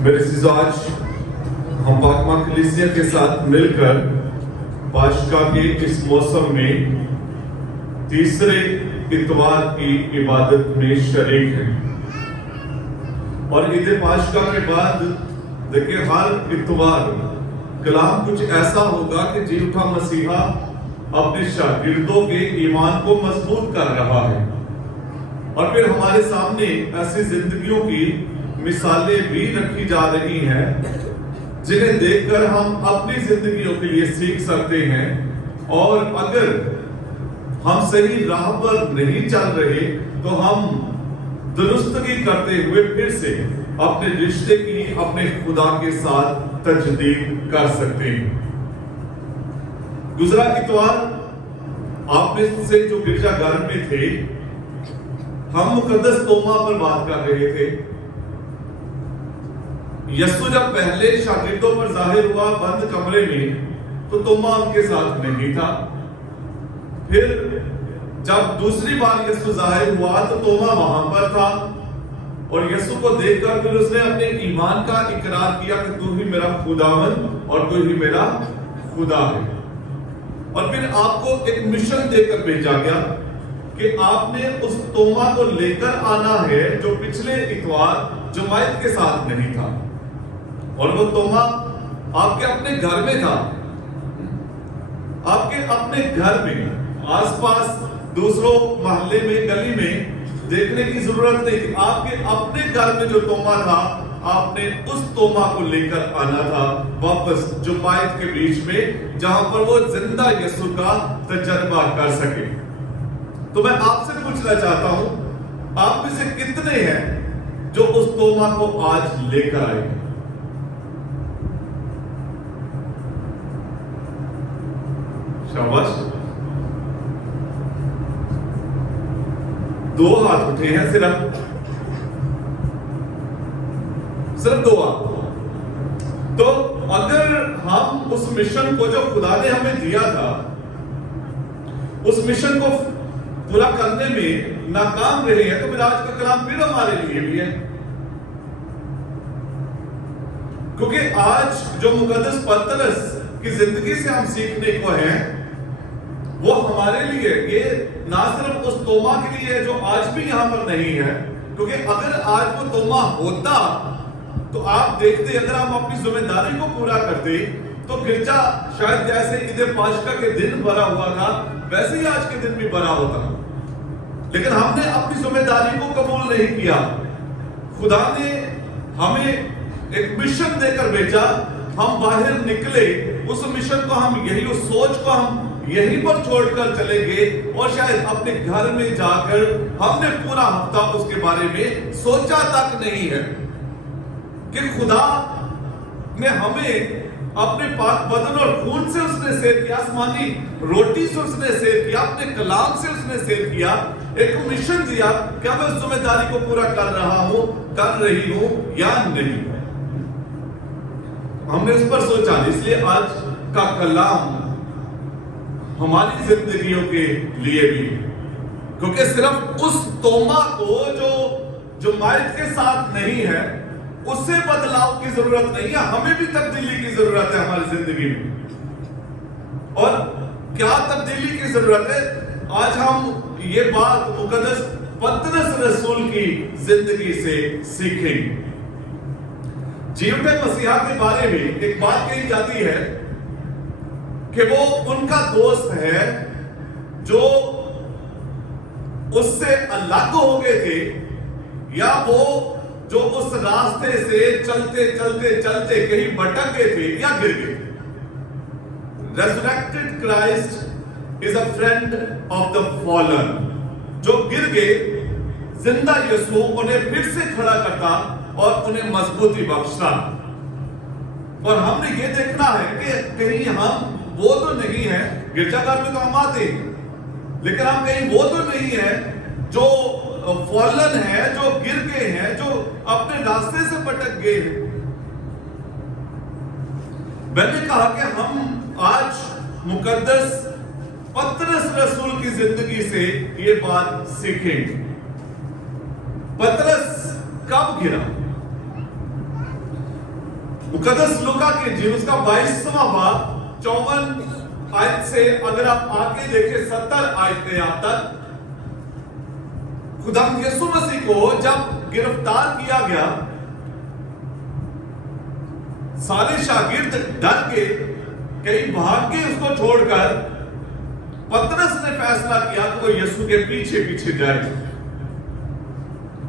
मेरे अज़ीज़ों, आज हम पाकमा कलीसिया के साथ मिलकर पाशका के इस मौसम में तीसरे इतवार की इबादत में शरीक हैं। और ईद पाशका के बाद देखिए, हर इतवार कलाम कुछ ऐसा होगा कि जी उठा मसीहा अपने शागिर्दों के ईमान को मजबूत कर रहा है। और फिर हमारे सामने ऐसी जिंदगियों की मिसालें भी रखी जा रही हैं जिन्हें देखकर हम अपनी जिंदगियों के लिए सीख सकते हैं। और अगर हम सही राह पर नहीं चल रहे तो हम दुरुस्तगी करते हुए फिर से अपने रिश्ते की अपने खुदा के साथ तजदीद कर सकते हैं। गुजरा इतवार आप में से जो गिरजाघर में थे, हम मुकद्दस तोमा पर बात कर रहे थे। यीशु जब पहले शागिर्दों पर जाहिर हुआ बंद कमरे में, तो तोमा उनके साथ नहीं था। फिर जब दूसरी बार यीशु जाहिर हुआ तो तोमा वहां पर था। और यीशु को देखकर फिर उसने अपने ईमान का इकरार किया कि तू ही मेरा खुदावन और तू ही मेरा खुदा है। और फिर आपको एक मिशन देकर भेजा गया कि आपने उस तोमा को लेकर आना है जो पिछले इतवार जुमायत के साथ नहीं था। और वो तोमा आपके अपने घर में था, आपके अपने घर में, आसपास दूसरों मोहल्ले में, गली में देखने की जरूरत नहीं थी। आपके अपने घर में जो तोमा था, आपने उस तोमा को लेकर आना था वापस जुमायत के बीच में, जहां पर वो जिंदा यीशु का तजर्बा कर सके। तो मैं आपसे पूछना चाहता हूं, आप में से कितने हैं जो उस तोमा को आज लेकर आए? शाबाश। 2 हाथ उठे हैं, सिर्फ 2 हाथ। तो अगर हम उस मिशन को जो खुदा ने हमें दिया था, उस मिशन को पूरा करने में नाकाम रहे हैं, तो फिर आज का कलाम फिर हमारे लिए भी है। क्योंकि आज जो मुकद्दस पतरस की जिंदगी से हम सीखने को है, वो हमारे लिए, ये ना सिर्फ उस तोमा के लिए है जो आज भी यहां पर नहीं है। क्योंकि अगर आज वो तोमा होता तो आप देखते, अगर हम अपनी जिम्मेदारी को पूरा करते तो गिरजा शायद जैसे ईद पाशका के दिन भरा हुआ था, वैसे ही आज के दिन भी भरा होता। लेकिन हमने अपनी जिम्मेदारी को कबूल नहीं किया। खुदा ने हमें एक मिशन देकर भेजा, हम बाहर निकले, उस मिशन को हम यही, उस सोच को हम यहीं पर छोड़कर चले गए। और शायद अपने घर में जाकर हमने पूरा हफ्ता उसके बारे में सोचा तक नहीं है कि खुदा ने हमें अपने पाक बदन और खून से उसने सेव किया, आसमानी रोटी से उसने सेव किया, अपने कलाम से उसने सेव किया, एक मिशन दिया। क्या मैं उस जिम्मेदारी को पूरा कर रहा हूं, कर रही हूं या नहीं? हमने उस पर सोचा। इसलिए आज का कलाम हमारी जिंदगियों के लिए भी, क्योंकि सिर्फ उस तोमा को जो जुमायत के साथ नहीं है, उससे बदलाव की जरूरत नहीं है, हमें भी तब्दीली की जरूरत है हमारी जिंदगी में। और क्या तब्दीली की जरूरत है? आज हम ये बात मुकद्दस पतरस रसूल की जिंदगी से सीखेंगे। जीवते मसीहा के बारे में एक बात कही जाती है कि वो उनका दोस्त है जो उससे अलग हो गए थे, या वो जो उस रास्ते से चलते चलते चलते कहीं भटक गए थे या गिर गए। Resurrected Christ is a friend of the fallen. जो गिर गए, जिंदा यीशु उन्हें फिर से खड़ा करता और उन्हें मजबूती बख्शता। और हमने ये देखना है कि कहीं हम वो तो नहीं है, गिरजाघर में तो हम आते हैं, लेकिन हम कहीं वो तो नहीं है जो फॉलन है, जो गिर गए हैं, जो अपने रास्ते से भटक गए हैं। मैंने कहा कि हम आज मुकद्दस पतरस रसूल की जिंदगी से ये बात सीखेंगे। पतरस कब गिरा? मुकद्दस लूका की इंजील उसका 22वां बाब 54 आयत से अगर आप आगे देखें 70 आयत यहां तक, खुदा यीशु मसीह को जब गिरफ्तार किया गया, सारे शागिर्द डर के कहीं भाग के उसको छोड़कर पतरस ने फैसला किया कि वो यीशु के पीछे पीछे जाए।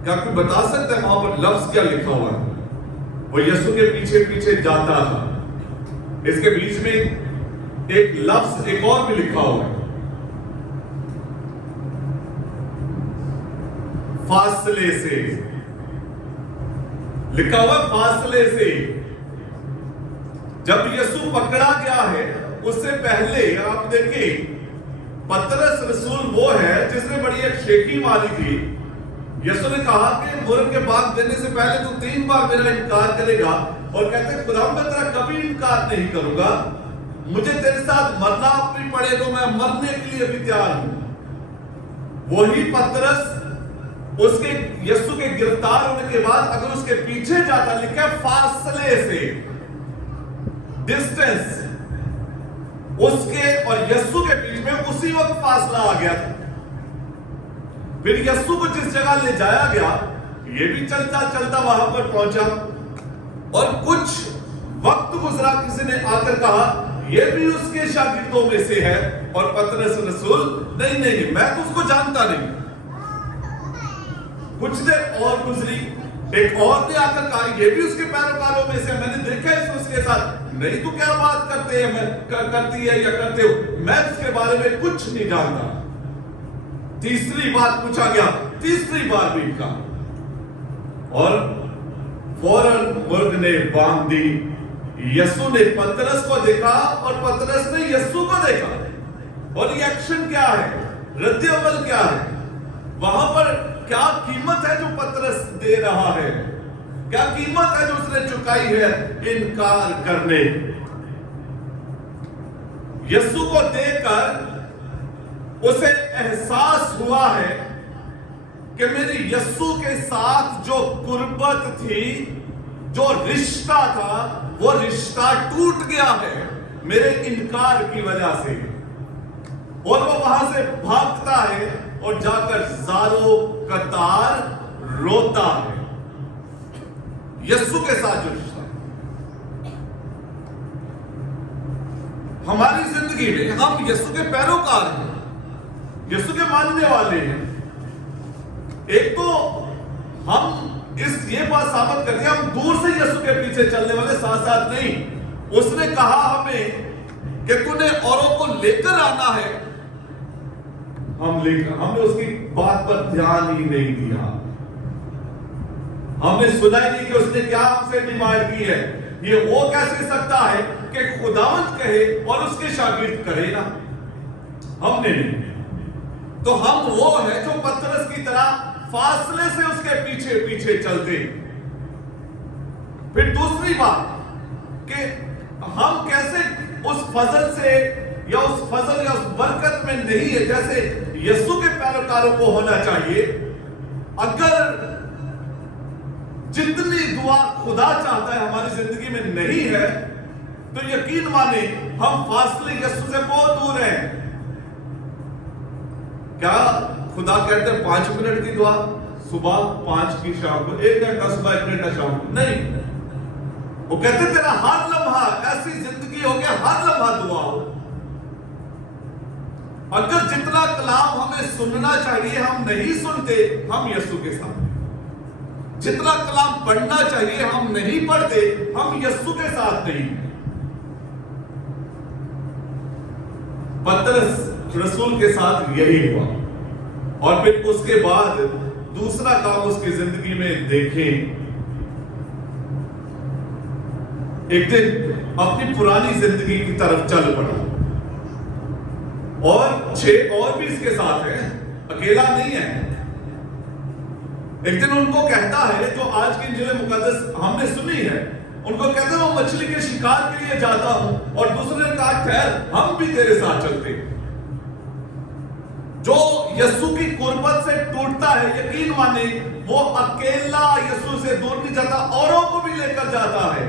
क्या कोई बता सकता है वहां पर लफ्ज क्या लिखा हुआ है? वो यीशु के पीछे पीछे जाता था। इसके बीच में एक लफ्ज एक और भी लिखा हुआ है, फासले से लिखा हुआ, फासले से। जब यीशु पकड़ा गया है उससे पहले आप देखिए, पतरस रसूल वो है जिसने बड़ी एक शेखी मारी थी। यीशु ने कहा कि मुर्ग के बाग देने से पहले तू 3 बार मेरा इनकार करेगा, और कहते खुदा मैं तेरा कभी इनकार नहीं करूंगा, मुझे तेरे साथ मरना भी पड़े तो मैं मरने के लिए भी तैयार हूं। वही पतरस उसके यीशु के गिरफ्तार होने के बाद अगर उसके पीछे जाता, लिखा फासले से, डिस्टेंस उसके और यीशु के बीच में उसी वक्त फासला आ गया था। फिर यीशु को जिस जगह ले जाया गया, ये भी चलता चलता वहां पर पहुंचा, और कुछ वक्त गुजरा, किसी ने आकर कहा ये भी उसके शागिर्दों में से है, और पतरस रसूल नहीं नहीं मैं तो उसको जानता नहीं। कुछ देर और गुजरी, एक और ने आकर कहा ये भी उसके पैरोकारों में से, मैंने देखा है उसके साथ। नहीं तो क्या बात करते हैं, मैं करती है या करते हो, मैं उसके बारे में कुछ नहीं जानता। तीसरी बात पूछा गया, तीसरी बार भी कहा, और फौरन मुर्ग ने बांध दी। यीशु ने पतरस को देखा और पतरस ने यीशु को देखा, और रिएक्शन क्या है, रद्द-ए-अमल क्या है, वहां पर क्या कीमत है जो पतरस दे रहा है, क्या कीमत है जो उसने चुकाई है इनकार करने। यीशु को देखकर उसे एहसास हुआ है कि मेरे यीशु के साथ जो कुर्बत थी, जो रिश्ता था, वो रिश्ता टूट गया है मेरे इनकार की वजह से। और वो वहां से भागता है और जाकर ज़ारो कतार रोता है यीशु के साथ जो रिश्ता। हमारी जिंदगी में हम यीशु के पैरोकार हैं, यीशु के मानने वाले हैं। एक तो हम ये बात साबित करते हैं, हम दूर से यीशु के पीछे चलने वाले, साथ साथ नहीं। उसने कहा हमें कि तूने औरों को लेकर आना है, हमने उसकी बात पर ध्यान ही नहीं दिया। हमने सुना ही नहीं कि उसने क्या हमसे डिमांड की है। ये वो कैसे सकता है कि खुदावंद कहे और उसके शागिर्द करे ना, हमने नहीं। तो हम वो है जो पतरस की तरह फासले से उसके पीछे पीछे चलते। फिर दूसरी बात कि हम कैसे उस फजल से या उस फजल या उस बरकत में नहीं है जैसे यीशु के पैरोकारों को होना चाहिए। अगर जितनी दुआ खुदा चाहता है हमारी जिंदगी में नहीं है, तो यकीन माने हम फासले यीशु से बहुत दूर हैं। क्या खुदा कहते हैं 5 मिनट की दुआ सुबह, 5 की शाम को, 1 घंटा सुबह, 1 घंटा शाम को? नहीं, वो कहते तेरा हर लम्हा ऐसी जिंदगी हो गया, हर लम्हा दुआ हो। अगर जितना कलाम हमें सुनना चाहिए हम नहीं सुनते, हम यीशु के साथ। जितना कलाम पढ़ना चाहिए हम नहीं पढ़ते, हम यीशु के साथ नहीं। पतरस रसूल के साथ यही हुआ। और फिर उसके बाद दूसरा काम उसकी जिंदगी में देखें। एक दिन अपनी पुरानी जिंदगी की तरफ चल पड़ा, और 6 और भी इसके साथ है, अकेला नहीं है। एक दिन उनको कहता है, जो आज की इंजील मुकद्दस हमने सुनी है, उनको कहते हैं वो मछली के शिकार के लिए जाता हूं, और दूसरे ने कहा ठहर हम भी तेरे साथ चलते। जो यीशु की कुर्बत से टूटता है, यकीन माने वो अकेला यीशु से दूर नहीं जाता, औरों को भी लेकर जाता है।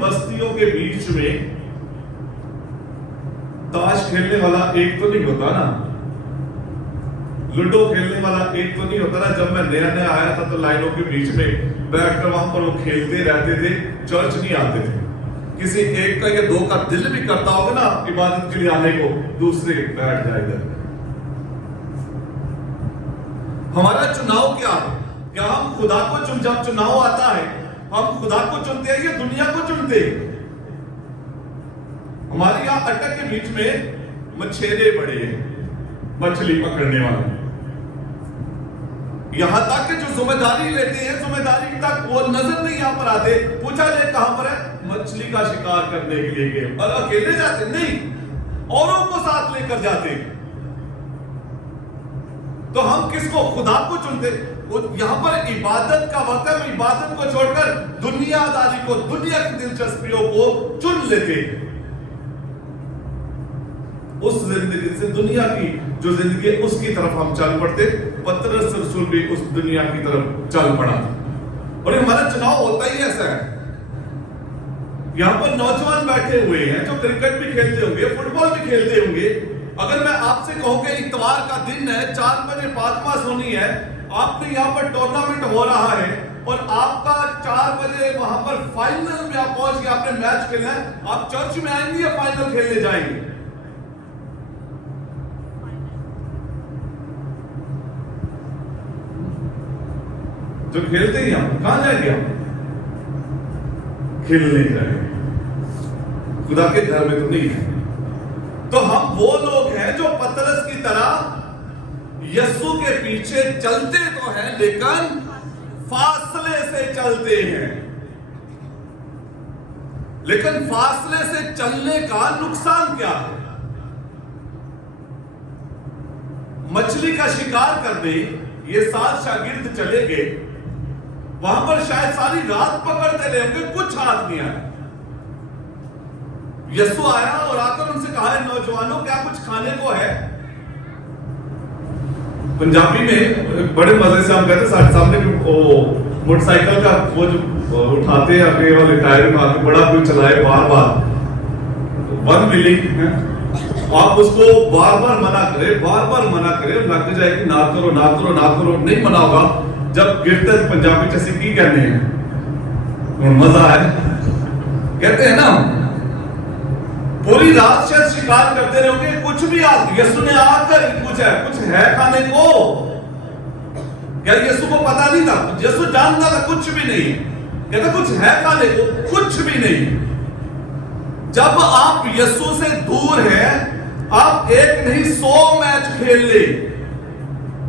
बस्तियों के बीच में ताश खेलने वाला एक तो नहीं होता ना, लूडो खेलने वाला एक तो नहीं होता ना। जब मैं नया नया आया था तो लाइनों के बीच में बैठकर वहां पर वो खेलते रहते थे, चर्च नहीं आते थे। किसी एक का या दो का दिल भी करता होगा ना इबादत के लिए आने को, दूसरे बैठ जाएगा। हमारा चुनाव क्या है? क्या हम खुदा को जब चुनाव आता है हम खुदा को चुनते हैं या दुनिया को चुनते हैं? हमारे यहां अटक के बीच में मछेरे बड़े हैं, मछली पकड़ने वाले। यहां तक कि जो जिम्मेदारी लेते हैं, जिम्मेदारी तक वो नजर नहीं यहां पर आते। पूछा जाए कहां पर है, मछली का शिकार करने के लिए गए। और अकेले जाते नहीं, औरों को साथ लेकर जाते। तो हम किसको? खुदा को चुनते। यहां पर इबादत का वक्त है, इबादत को छोड़कर दुनियादारी को, दुनिया की दिलचस्पियों को चुन लेते। उस जिंदगी से, दुनिया की जो जिंदगी है उसकी तरफ हम चल पड़ते। पतरस रसूल भी उस दुनिया की तरफ चल पड़ा। और हमारा चुनाव होता ही ऐसा है। यहां पर नौजवान बैठे हुए हैं जो क्रिकेट भी खेलते होंगे, फुटबॉल भी खेलते होंगे। अगर मैं आपसे कहूं कि इतवार का दिन है, 4 बजे पाकमास होनी है, आपने यहां पर टूर्नामेंट हो रहा है और आपका 4 बजे वहां पर फाइनल में आप पहुंच गए, आपने मैच खेलना है, आप चर्च में आएंगे या फाइनल खेलने जाएंगे? जो खेलते ही हम कहां जाएंगे? हम खेलने जाएंगे, खुदा के घर में तो नहीं है। तो हम वो लोग हैं जो पतरस की तरह यीशु के पीछे चलते तो हैं लेकिन फासले से चलते हैं। लेकिन फासले से चलने का नुकसान क्या है? मछली का शिकार करने ये 7 शागिर्द चले गए। वहां पर शायद सारी रात पकड़ते रहे होंगे, कुछ हाथ नहीं आया। यीशु आया और आकर उनसे कहा, नौजवानों क्या कुछ खाने को है? पंजाबी में बड़े मजे से हम कहते हैं, सामने मोटरसाइकिल का वो जो उठाते हैं आगे वाले टायर में आगे, बड़ा कोई चलाए बार बार, वन व्हीलिंग, आप उसको बार बार मना करें, लग जाएगी, ना करो ना करो ना करो, नहीं मना होगा। जब गिरते पंजाबी चसी की कहने हैं, मजा है, कहते हैं ना, पूरी रात शायद शिकार करते रहोगे, कुछ भी यीशु ने आकर पूछा, कुछ है खाने को? क्या यीशु को पता नहीं था? यीशु जानता था कुछ भी नहीं। कहता कुछ है खाने को? कुछ भी नहीं। जब आप यीशु से दूर हैं, आप एक नहीं 100 मैच खेल ले,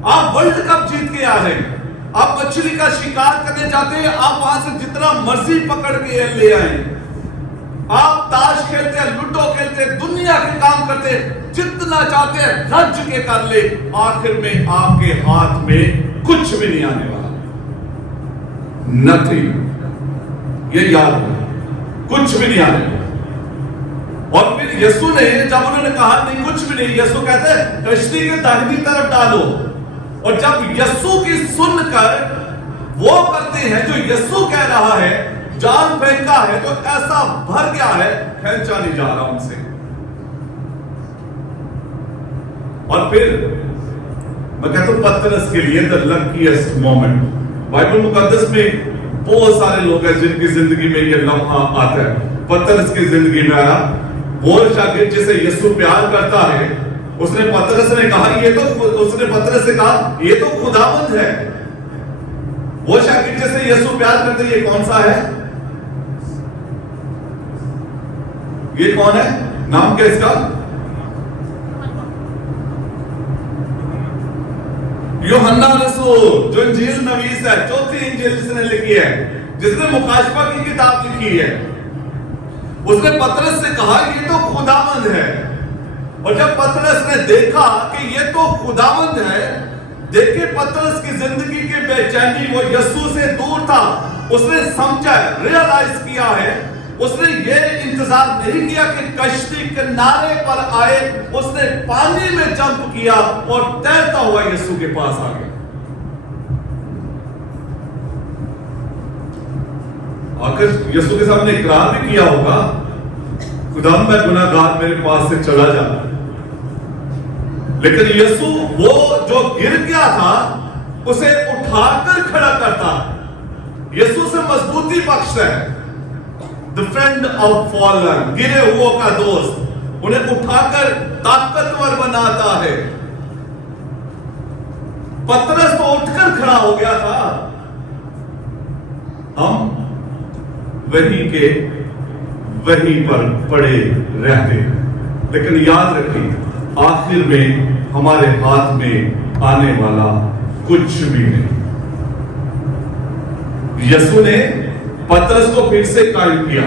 आप वर्ल्ड कप जीत के आ रहे हैं, आप मछली का शिकार करने जाते हैं, आप वहां से जितना मर्जी पकड़ के ले आए, आप ताश खेलते हैं, लूडो खेलते हैं, दुनिया के काम करते हैं, जितना चाहते हैं रज के कर ले, आखिर में आपके हाथ में कुछ भी नहीं आने वाला। नथिंग, ये याद है, कुछ भी नहीं आने वाला। और फिर यीशु ने जब उन्होंने कहा नहीं कुछ भी नहीं, यीशु कहते हैं कश्ती के दाहिनी तरफ डालो। और जब यीशु की सुनकर वो करते हैं जो यीशु कह रहा है, जान फेंका है तो ऐसा भर गया है, खींचा नहीं जा रहा उनसे। और फिर मैं कहता हूं पतरस के लिए द लकीएस्ट मोमेंट। बाइबल मुकद्दस में बहुत सारे लोग हैं जिनकी जिंदगी में ये लम्हा आता है। पतरस की जिंदगी में आया, वो शागिर्द जिसे यीशु प्यार करता है, उसने पतरस ने कहा उसने पतरस से कहा ये तो खुदावंद है। वो शागिर्द जिसे यीशु प्यार करते, ये कौन सा है? ये कौन है? नाम क्या इसका? यूहन्ना रसूल, जो इंजील नवीस है, चौथी इंजील जिसने लिखी है, जिसने मुकाशफा की किताब लिखी है, उसने पतरस से कहा ये तो खुदावंद है। और जब पतरस ने देखा कि ये तो खुदावंद है, देखे पतरस की जिंदगी की बेचैनी, वो यीशु से दूर था, उसने समझा, रियलाइज किया है, उसने ये इंतजार नहीं किया कि कश्ती किनारे पर आए, उसने पानी में जंप किया और तैरता हुआ यीशु के पास आ गया। वाकई यीशु के सामने इकरार भी किया होगा, खुदा मैं गुनाहगार, मेरे पास से चला जा। लेकिन यीशु वो जो गिर गया था उसे उठाकर खड़ा करता। यीशु से मजबूती बख्शता है। द फ्रेंड ऑफ फॉलन, गिरे हुओं का दोस्त, उन्हें उठाकर ताकतवर बनाता है। पतरस तो उठकर खड़ा हो गया था, हम वहीं के वहीं पर पड़े रहते। लेकिन याद रखिए, आखिर में हमारे हाथ में आने वाला कुछ भी नहीं। यीशु ने पतरस को फिर से कायल किया,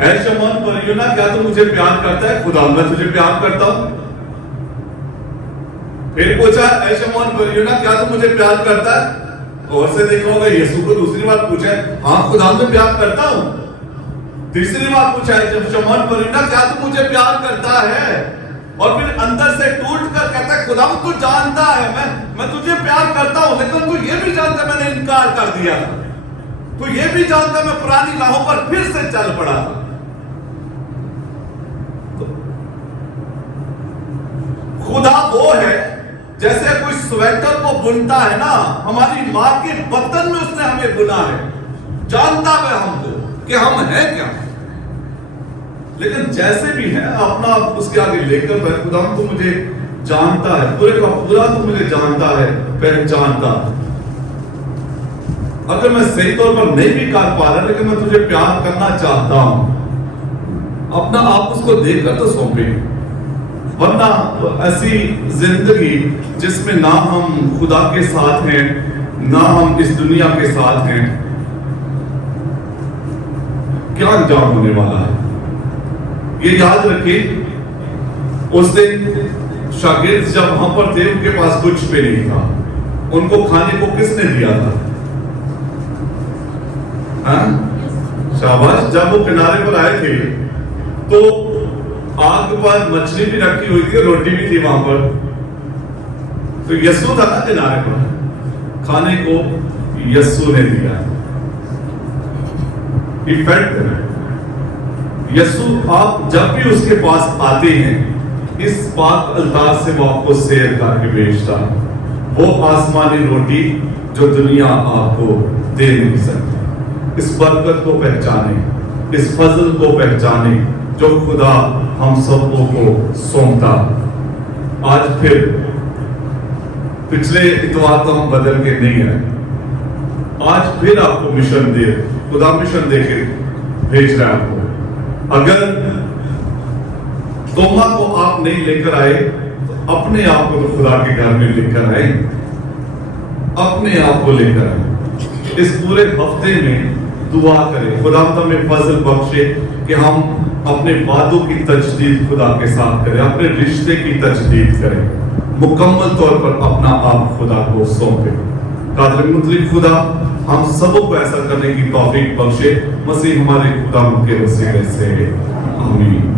ऐ शमौन बरयोना, क्या तू मुझे प्यार करता है? खुदा मैं तुझे प्यार करता हूं। फिर पूछा, ऐ शमौन बरयोना, क्या तू मुझे प्यार करता है? और से देखा होगा यीशु को दूसरी बार पूछा, हाँ खुदा मैं प्यार करता हूं। तीसरी बार पूछा है जब शमौन बरयोना, क्या तू मुझे प्यार करता है? और फिर अंदर से टूट कर कहता है, खुदा तू जानता है मैं तुझे प्यार करता हूं, लेकिन तू ये भी जानता मैंने इनकार कर दिया था, तू ये भी जानता मैं पुरानी राहों पर फिर से चल पड़ा था। तो खुदा वो है जैसे कोई स्वेटर को बुनता है ना, हमारी मां के बर्तन में उसने हमें बुना है, जानता है हमको कि हम हैं क्या। लेकिन जैसे भी है अपना आप उसके आगे लेकर बैठ, खुदा तो मुझे जानता है, पूरे का पूरा तो मुझे जानता है, पहचानता। अगर मैं सही तौर पर नहीं भी कर पा रहा, लेकिन मैं तुझे प्यार करना चाहता हूं, अपना आप उसको देकर तो सौंपे। वरना ऐसी जिंदगी जिसमें ना हम खुदा के साथ हैं, ना हम इस दुनिया के साथ हैं, क्या अंजाम होने वाला है? ये याद रखिए, उस दिन शागिर्द जब वहां पर थे, उनके पास कुछ भी नहीं था। उनको खाने को किसने दिया था? शाबाश। जब वो किनारे पर आए थे तो आग पर मछली भी रखी हुई थी, रोटी भी थी वहां पर। तो यीशु था ना किनारे पर, खाने को यीशु ने दिया। इफेक्ट यीशु, आप जब भी उसके पास आते हैं, इस पाक अल्तार से वो आपको शेयर करके भेजता है वो आसमानी रोटी जो दुनिया आपको दे नहीं सकती। इस बरकत को पहचाने, इस फजल को पहचाने जो खुदा हम सबको को सौंपता। आज फिर पिछले इतवार तो हम बदल के नहीं आए, आज फिर आपको मिशन दे, खुदा मिशन दे के भेज रहा है आपको। अगर तोमा को आप नहीं लेकर आए तो अपने आप को तो खुदा के घर में लेकर आए, अपने आप को लेकर आए। इस पूरे हफ्ते में दुआ करें, खुदा हमें फजल बख्शे कि हम अपने वादों की तजदीद खुदा के साथ करें, अपने रिश्ते की तजदीद करें, मुकम्मल तौर पर अपना आप खुदा को सौंपे। कादिर मुतलिक खुदा हम सबों को ऐसा करने की तौफीक बख्शे, मसीह हमारे खुदा के वसीले से, आमीन।